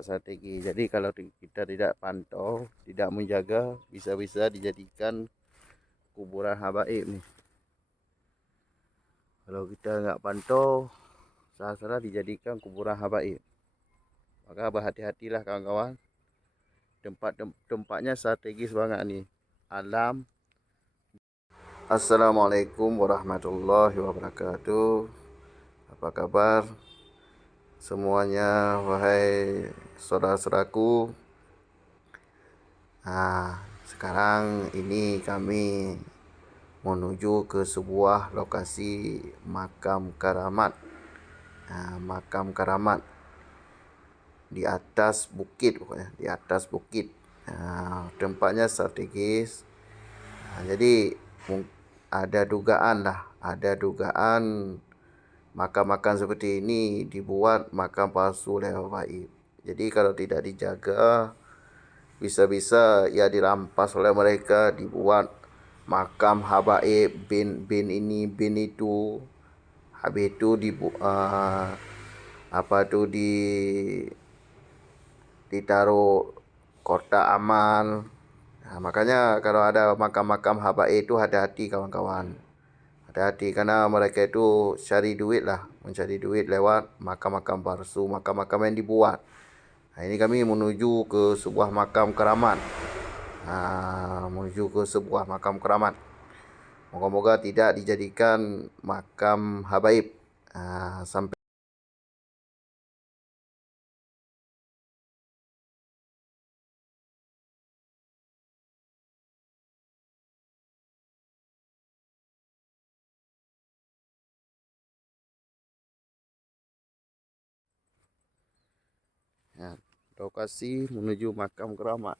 tempat strategi. Jadi kalau kita tidak pantau, tidak menjaga, bisa-bisa dijadikan kuburan habaib nih. Kalau kita nggak pantau, salah-salah dijadikan kuburan habaib. Maka berhati-hatilah kawan-kawan. Tempatnya strategis banget nih. Alam. Assalamualaikum warahmatullahi wabarakatuh. Apa kabar semuanya, wahai saudara-saudaraku? Sekarang ini kami menuju ke sebuah lokasi makam keramat. Makam keramat di atas bukit, pokoknya di atas bukit. Tempatnya strategis. Jadi ada dugaan makam-makam seperti ini dibuat makam palsu oleh orang gaib. Jadi kalau tidak dijaga, bisa-bisa ia dirampas oleh mereka, dibuat makam habaib, bin ini, bin itu. Habis itu ditaruh kotak amal. Makanya kalau ada makam-makam habaib itu hati-hati kawan-kawan. Hati-hati karena mereka itu mencari duit lewat makam-makam palsu, makam-makam yang dibuat. Ini kami menuju ke sebuah makam keramat. Moga-moga tidak dijadikan makam habaib. Sampai lokasi menuju makam keramat.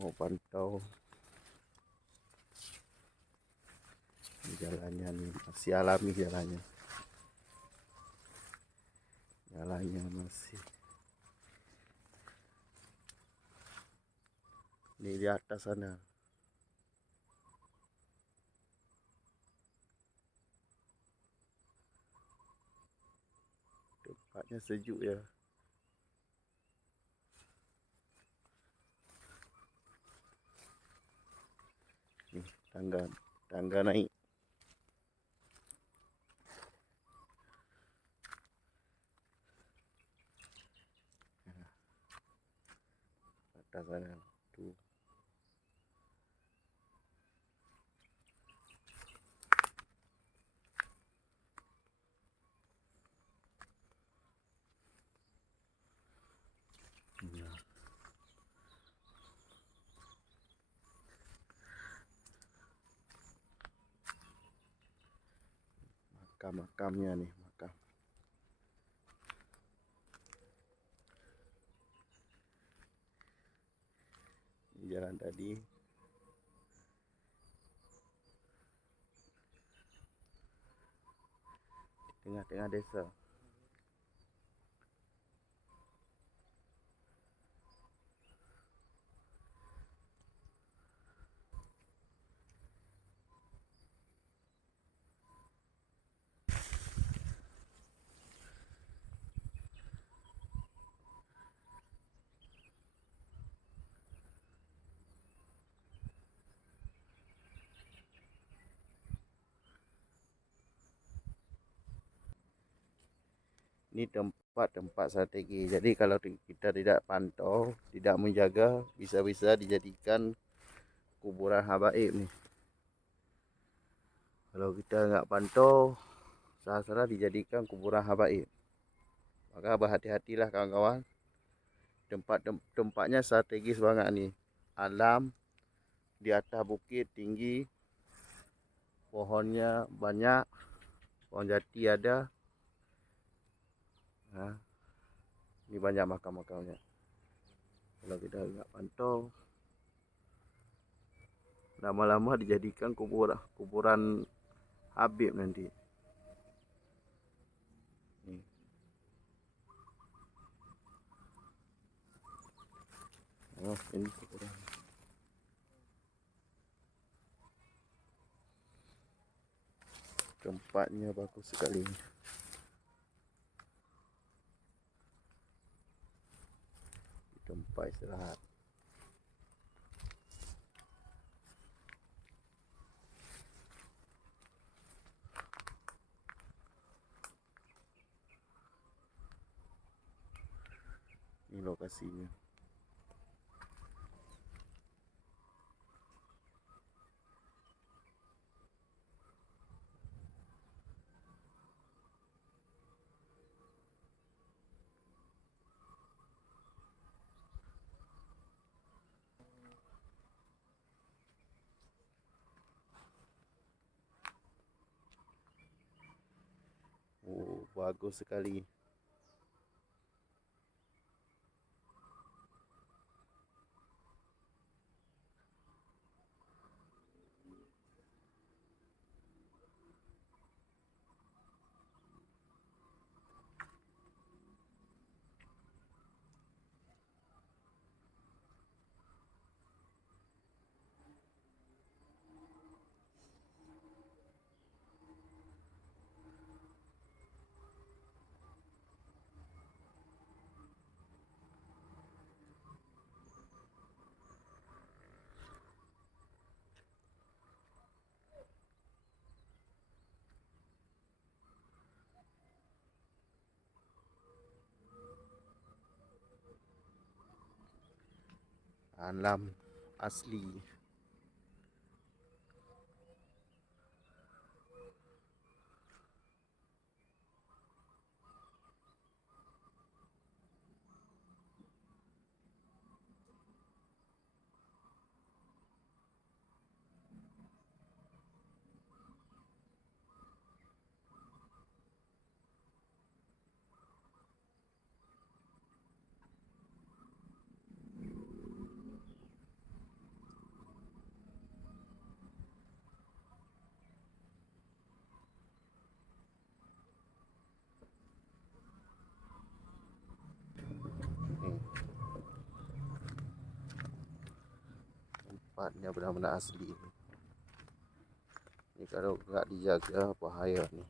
Mau pantau jalannya nih, masih alami jalannya masih ini di atas sana. Tempatnya sejuk ya. Nih, tangga naik. Atas sana tuh. Makamnya nih, makam. Jalan tadi di tengah-tengah desa. Ini tempat strategi. Jadi kalau kita tidak pantau, tidak menjaga, bisa-bisa dijadikan kuburan habaib nih. Kalau kita nggak pantau, salah-salah dijadikan kuburan habaib. Maka berhati-hatilah kawan-kawan. Tempatnya strategis banget nih. Alam, di atas bukit tinggi, pohonnya banyak, pohon jati ada. Ini banyak makam-makamnya. Kalau kita nggak pantau, lama-lama dijadikan kuburan habib nanti. Ini kuburan. Tempatnya bagus sekali. tempat istirahat. Ini lokasinya. Oh, bagus sekali. Alam asli. Tempatnya benar-benar asli. Ini kalau nggak dijaga bahaya nih.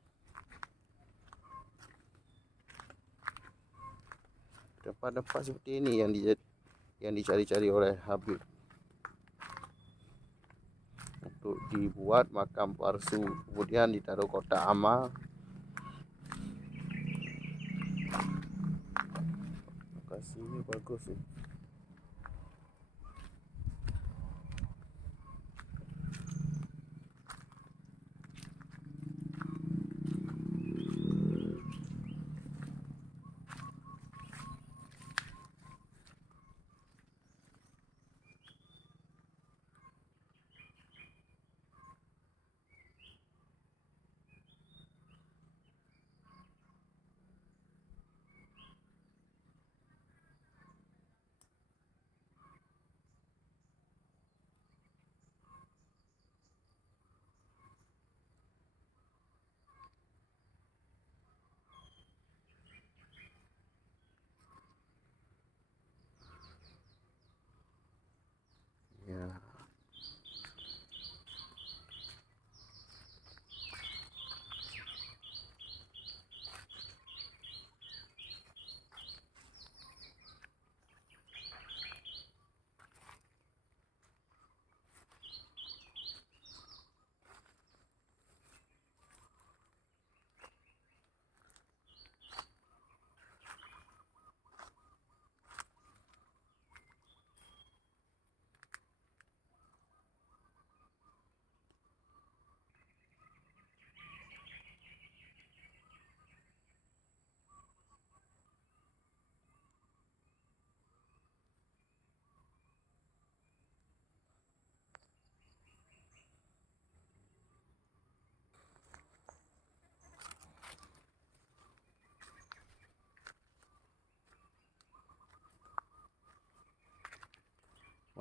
Tempat-tempat seperti ini yang dicari-cari oleh Habib untuk dibuat makam palsu, kemudian ditaruh kotak amal. Lokasinya bagus sih. Ya.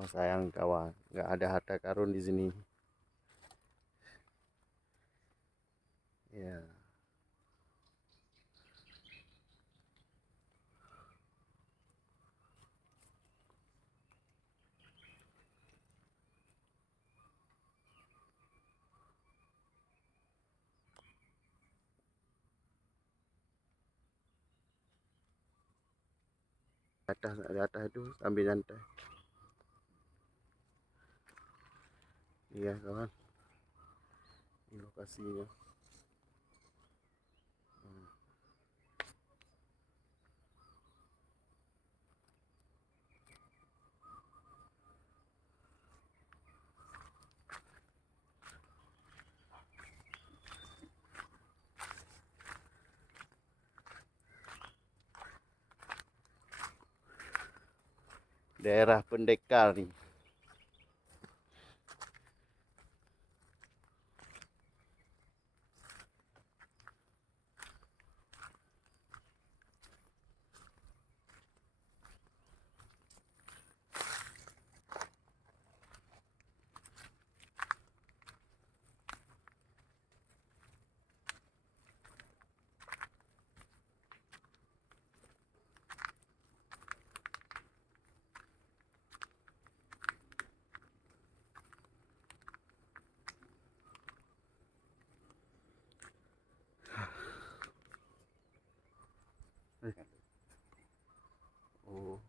Oh, sayang kawan, nggak ada harta karun di sini. Ya. Di atas itu sambil nyantai. Iya kawan, ini lokasinya. Daerah Pendekar nih. Oh.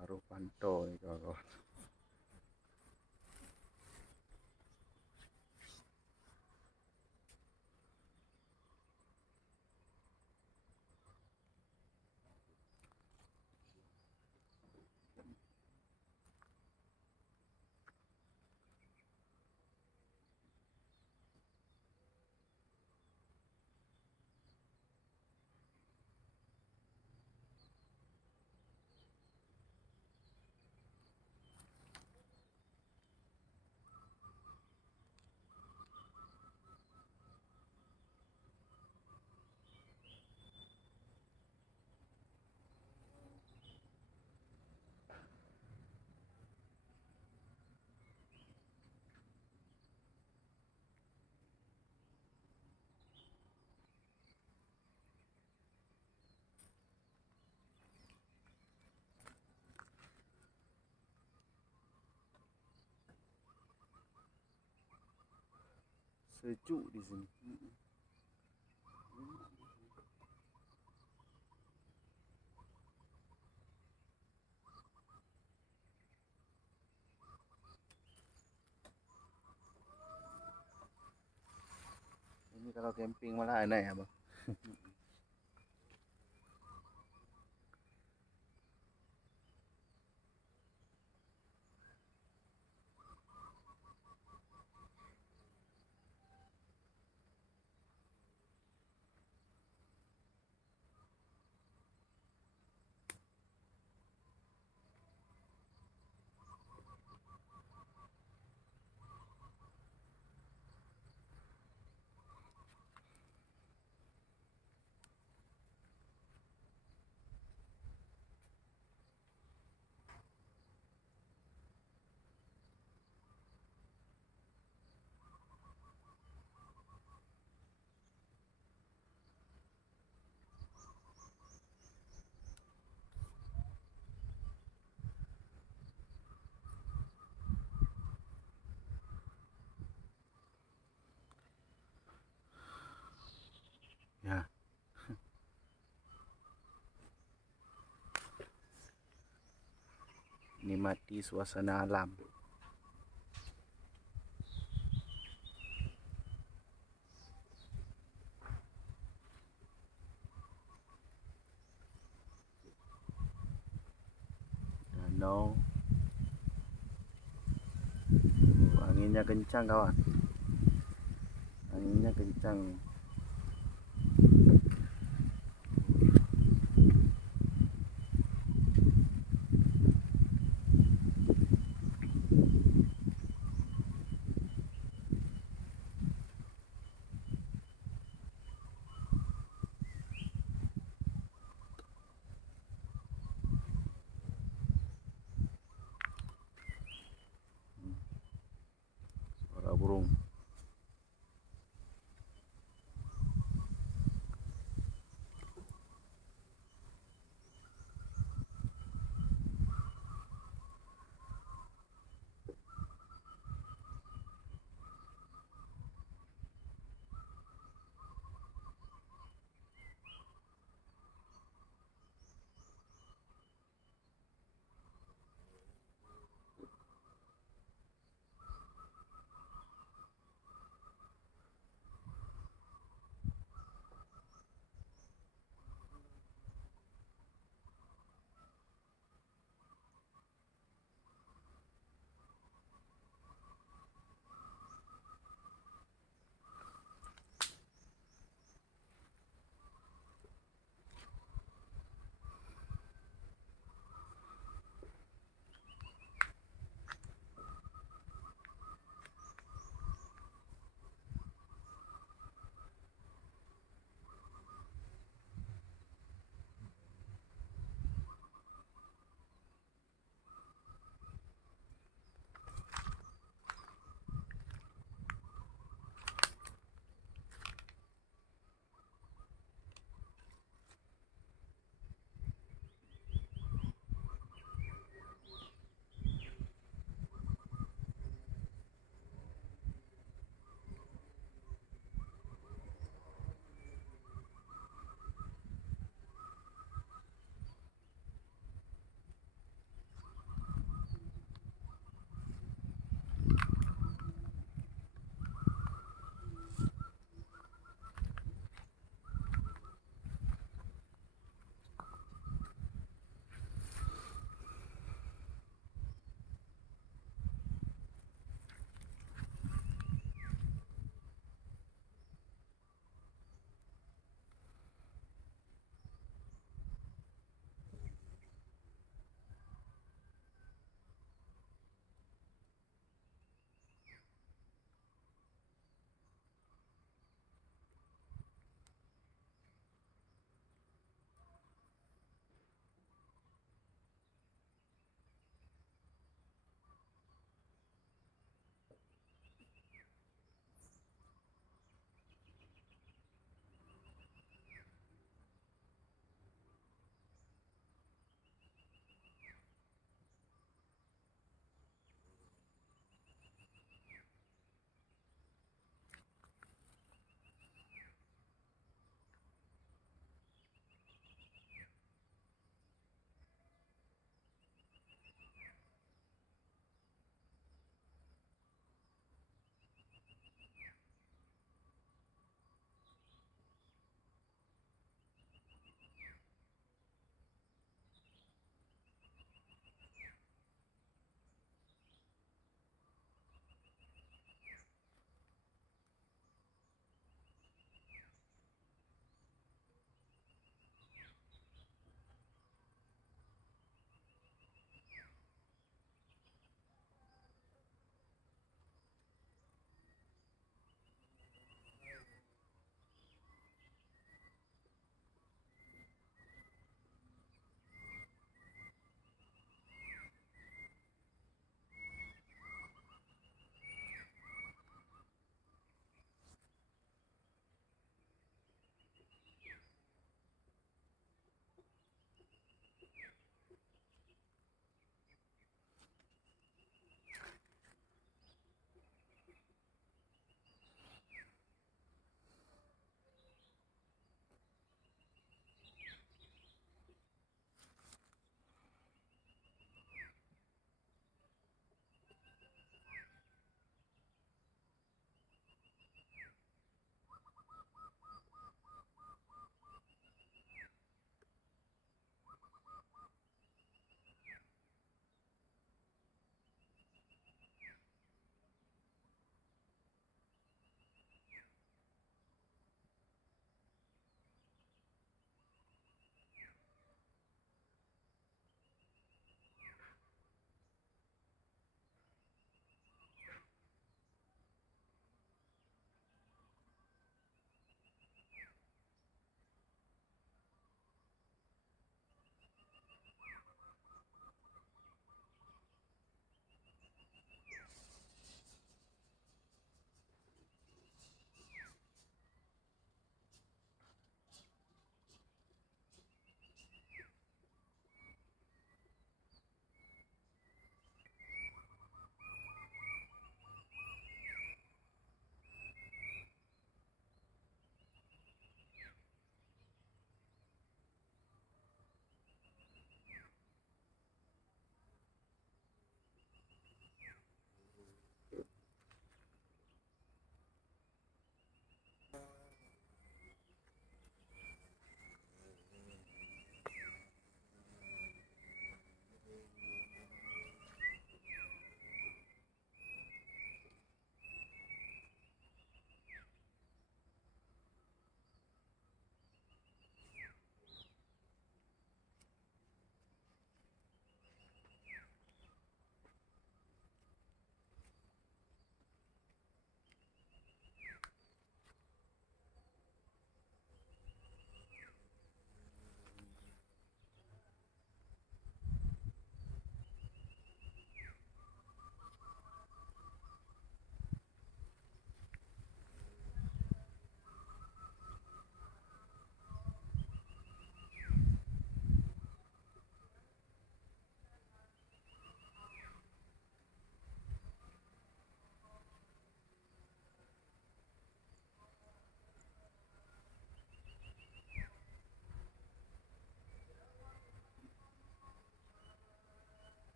Baru pantau nih kawan. Sejuk di sini. Ini kalau camping malah enak ya bang. Ya. Nikmati suasana alam. Danau. Anginnya kencang kawan. Anginnya kencang. burung.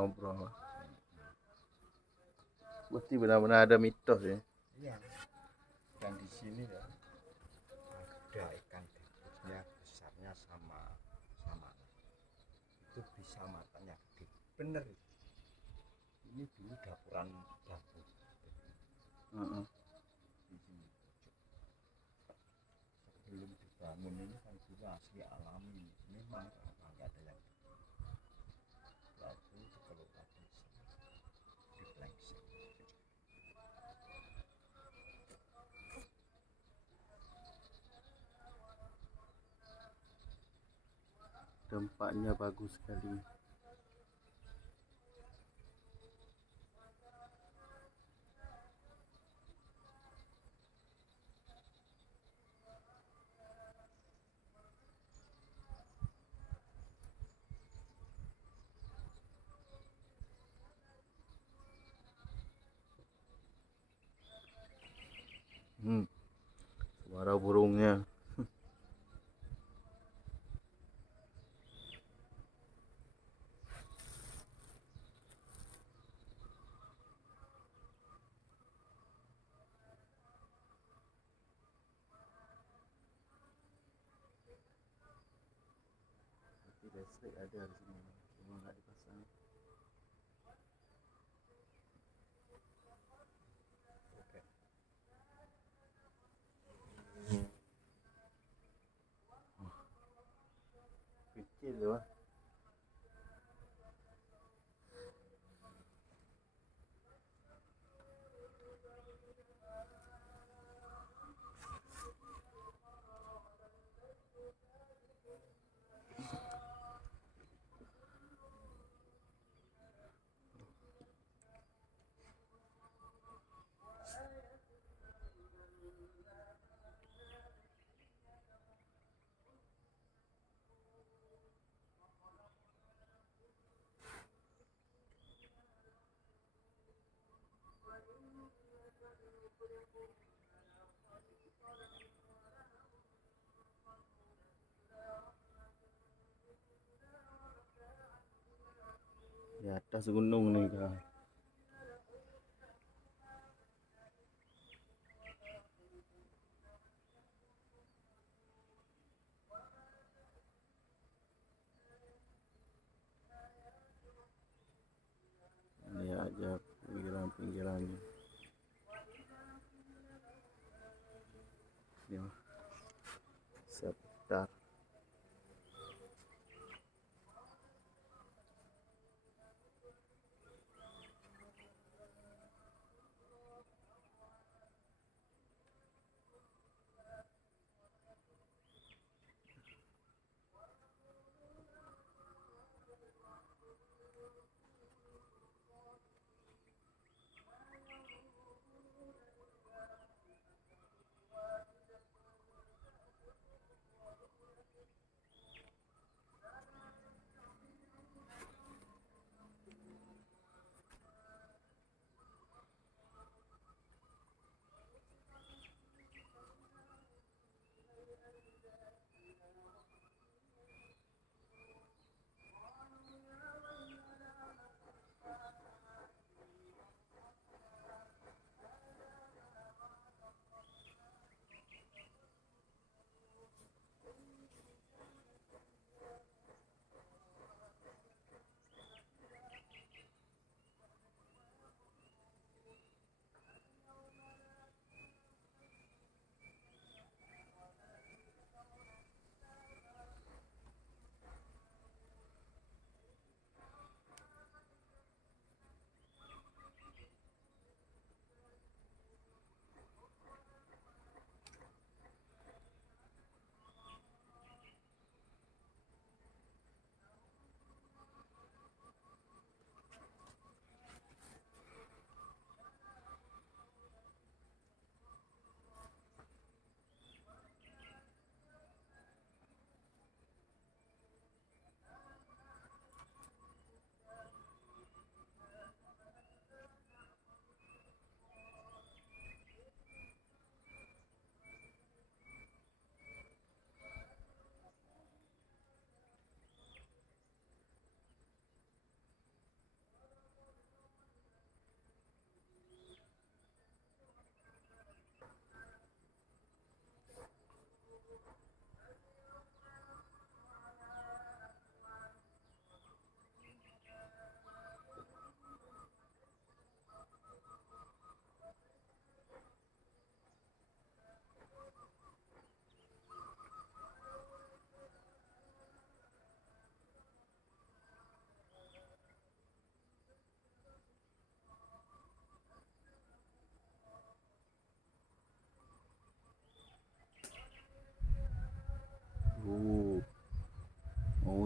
ngobrol. Berarti benar-benar ada mitos ya. Iya. Dan di sini ya ada ikan gabusnya besarnya sama sama itu bisa matanya gede bener. Ini dulu dapuran dapur di sini sebelum dibangun ini kan dulu asli alami memang nggak ada yang lalu itu kalau tadi di Plengsing. Tempatnya bagus sekali. Suara burungnya. Tapi listrik ada di sini, cuma nggak dipasang. Kecil loh. Di atas gunung nih kan. Ini aja pinggiran-pinggirannya. Ini sebentar.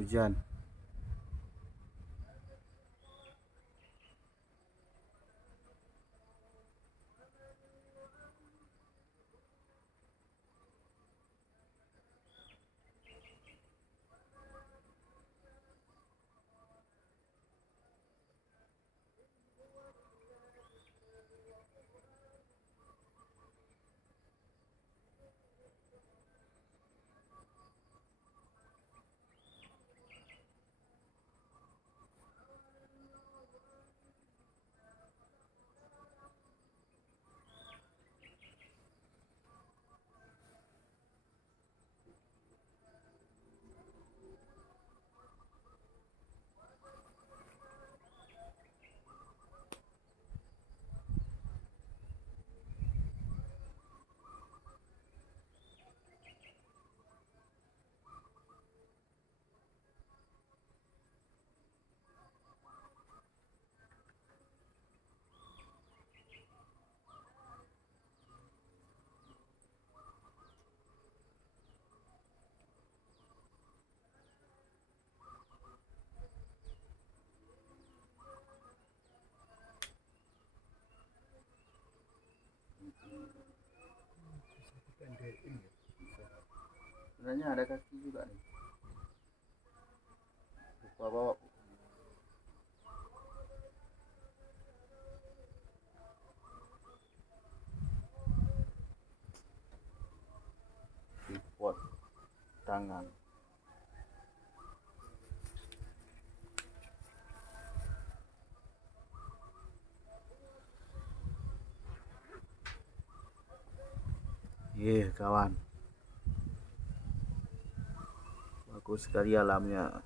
hujan. Pendekin ya. Sebenarnya ada kaki juga nih. Lupa bawa. Tripod tangan. Kawan. Bagus sekali alamnya.